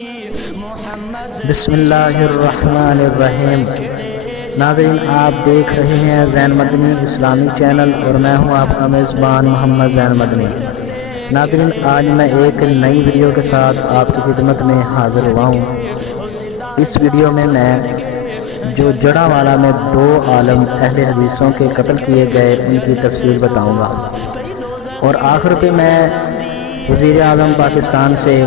بسم اللہ الرحمن الرحیم۔ ناظرین، آپ دیکھ رہے ہیں زین مدنی اسلامی چینل اور میں ہوں آپ کا میزبان محمد زین مدنی۔ ناظرین، آج میں ایک نئی ویڈیو کے ساتھ آپ کی خدمت میں حاضر ہوا ہوں۔ اس ویڈیو میں جو جڑاوالا میں 2 عالم اہل حدیثوں کے قتل کیے گئے ان کی تفصیل بتاؤں گا، اور آخر پہ میں وزیر اعظم پاکستان سے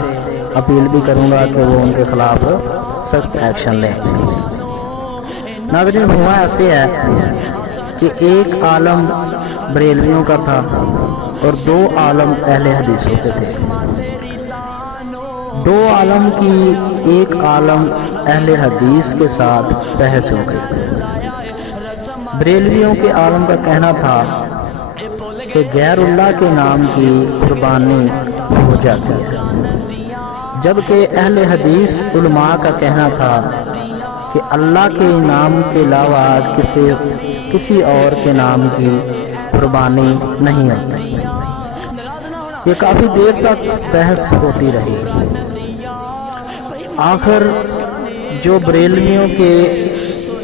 اپیل بھی کروں گا کہ وہ ان کے خلاف سخت ایکشن لیں۔ ناظرین، ہوا ایسے ہے کہ ایک عالم بریلویوں کا تھا اور 2 عالم اہل حدیثوں کے تھے۔ 2 عالم کی ایک عالم اہل حدیث کے ساتھ بحث ہو گئی۔ بریلویوں کے عالم کا کہنا تھا کہ غیر اللہ کے نام کی قربانی ہو جاتی ہے، جبکہ اہل حدیث علماء کا کہنا تھا کہ اللہ کے نام کے علاوہ کسی اور کے نام کی قربانی نہیں ہوتی۔ یہ کافی دیر تک بحث ہوتی رہی۔ آخر جو بریلویوں کے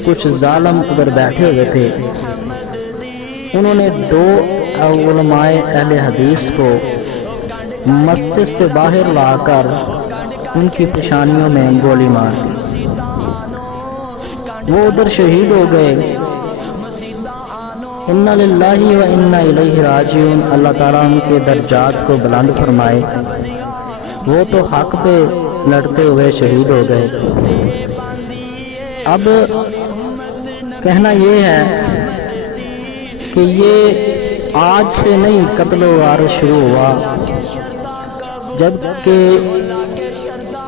کچھ ظالم ادھر بیٹھے ہوئے تھے، انہوں نے 2 علماء اہل حدیث کو مسجد سے باہر لا کر ان کی پیشانیوں میں گولی مار دی۔ وہ ادھر شہید ہو گئے۔ انا للہ و انا الیہ راجعون۔ اللہ تعالیٰ ان کے درجات کو بلند فرمائے۔ وہ تو حق پہ لڑتے ہوئے شہید ہو گئے۔ اب کہنا یہ ہے کہ یہ آج سے نہیں قتل و غارت شروع ہوا، جبکہ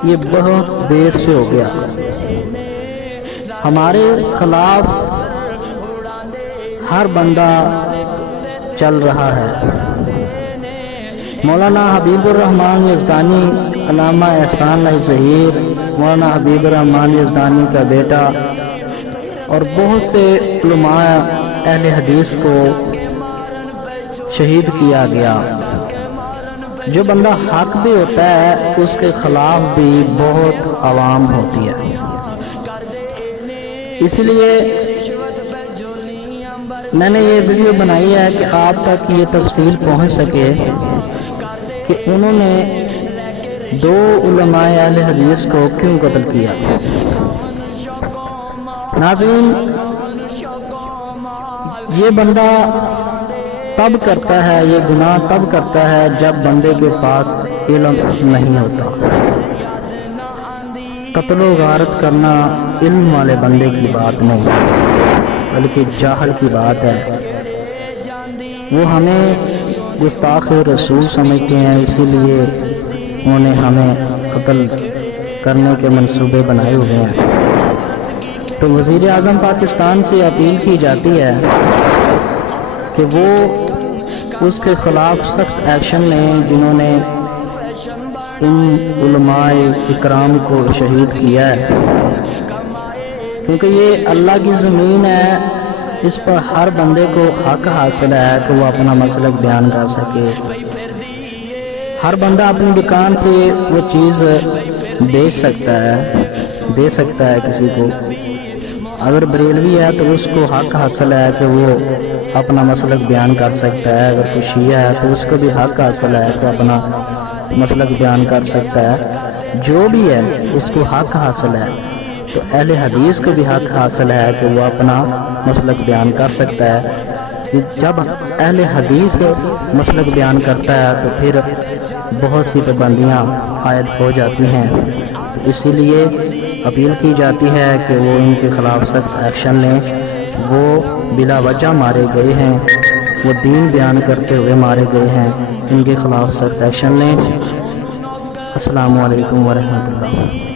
یہ بہت دیر سے ہو گیا۔ ہمارے خلاف ہر بندہ چل رہا ہے۔ مولانا حبیب الرحمن یزدانی، علامہ احسان ظہیر، مولانا حبیب الرحمن یزدانی کا بیٹا اور بہت سے علماء اہل حدیث کو شہید کیا گیا۔ جو بندہ حق بھی ہوتا ہے اس کے خلاف بھی بہت عوام ہوتی ہے۔ اس لیے میں نے یہ ویڈیو بنائی ہے کہ آپ تک یہ تفصیل پہنچ سکے کہ انہوں نے 2 علماء اہل حدیث کو کیوں قتل کیا۔ ناظرین، یہ بندہ تب کرتا ہے، یہ گناہ تب کرتا ہے جب بندے کے پاس علم نہیں ہوتا۔ قتل و غارت کرنا علم والے بندے کی بات نہیں، بلکہ جاہل کی بات ہے۔ وہ ہمیں گستاخ رسول سمجھتے ہیں، اسی لیے انہوں نے ہمیں قتل کرنے کے منصوبے بنائے ہوئے ہیں۔ تو وزیر اعظم پاکستان سے اپیل کی جاتی ہے کہ وہ اس کے خلاف سخت ایکشن لیں جنہوں نے ان علماء اکرام کو شہید کیا ہے، کیونکہ یہ اللہ کی زمین ہے، اس پر ہر بندے کو حق حاصل ہے کہ وہ اپنا مسلک بیان کر سکے۔ ہر بندہ اپنی دکان سے وہ چیز بیچ سکتا ہے، دے سکتا ہے کسی کو۔ اگر بریلوی ہے تو اس کو حق حاصل ہے کہ وہ اپنا مسلک بیان کر سکتا ہے، اگر کوئی شیعہ ہے تو اس کو بھی حق حاصل ہے کہ اپنا مسلک بیان کر سکتا ہے۔ جو بھی ہے اس کو حق حاصل ہے، تو اہل حدیث کو بھی حق حاصل ہے کہ وہ اپنا مسلک بیان کر سکتا ہے۔ جب اہل حدیث مسلک بیان کرتا ہے تو پھر بہت سی پابندیاں عائد ہو جاتی ہیں۔ اسی لیے اپیل کی جاتی ہے کہ وہ ان کے خلاف سخت ایکشن لیں۔ وہ بلا وجہ مارے گئے ہیں، وہ دین بیان کرتے ہوئے مارے گئے ہیں، ان کے خلاف سخت ایکشن لیں۔ السلام علیکم ورحمۃ اللہ۔